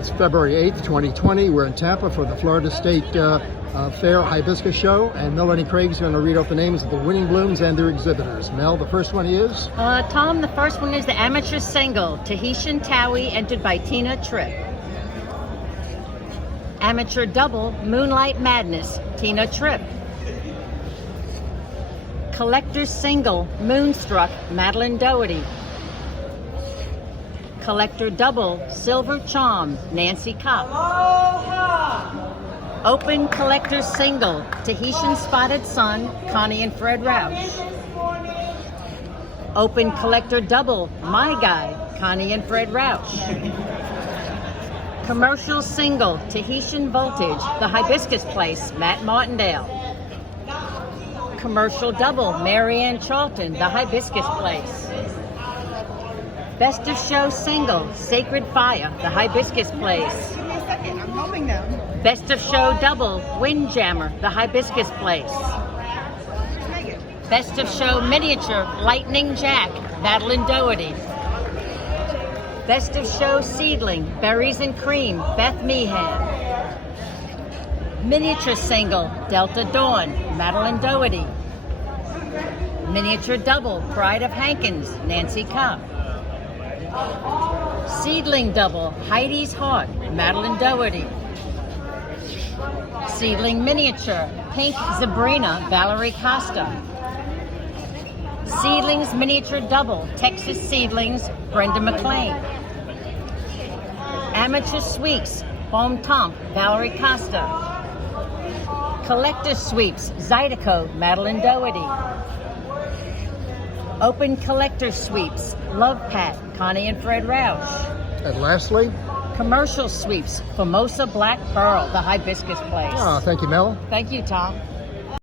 It's February 8th, 2020. We're in Tampa for the Florida State Fair Hibiscus Show, and Melanie Craig's going to read off the names of the winning blooms and their exhibitors. Mel, the first one is? Tom, the first one is the amateur single, Tahitian Towie, entered by Tina Tripp. Amateur double, Moonlight Madness, Tina Tripp. Collector's single, Moonstruck, Madeline Doherty. Collector double, Silver Charm, Nancy Kopp. Open collector single, Tahitian Spotted Sun, Connie and Fred Rausch. Open collector double, My Guy, Connie and Fred Rausch. Commercial single, Tahitian Voltage, The Hibiscus Place, Matt Martindale. Commercial double, Marianne Charlton, The Hibiscus Place. Best of show single, Sacred Fire, The Hibiscus Place. Give me a second, I'm helping them. Best of show double, Windjammer, The Hibiscus Place. Best of show miniature, Lightning Jack, Madeline Doherty. Best of show seedling, Berries and Cream, Beth Meehan. Miniature single, Delta Dawn, Madeline Doherty. Miniature double, Pride of Hankins, Nancy Kopp. Seedling double, Heidi's Heart, Madeline Doherty. Seedling miniature, Pink Zabrina, Valerie Costa. Seedlings miniature double, Texas Seedlings, Brenda McLean. Amateur sweeps, Bon Temps, Valerie Costa. Collector sweeps, Zydeco, Madeline Doherty. Open collector sweeps, Love Pat, Connie and Fred Rausch. And lastly? Commercial sweeps, Formosa Black Pearl, The Hibiscus Place. Thank you, Mel. Thank you, Tom.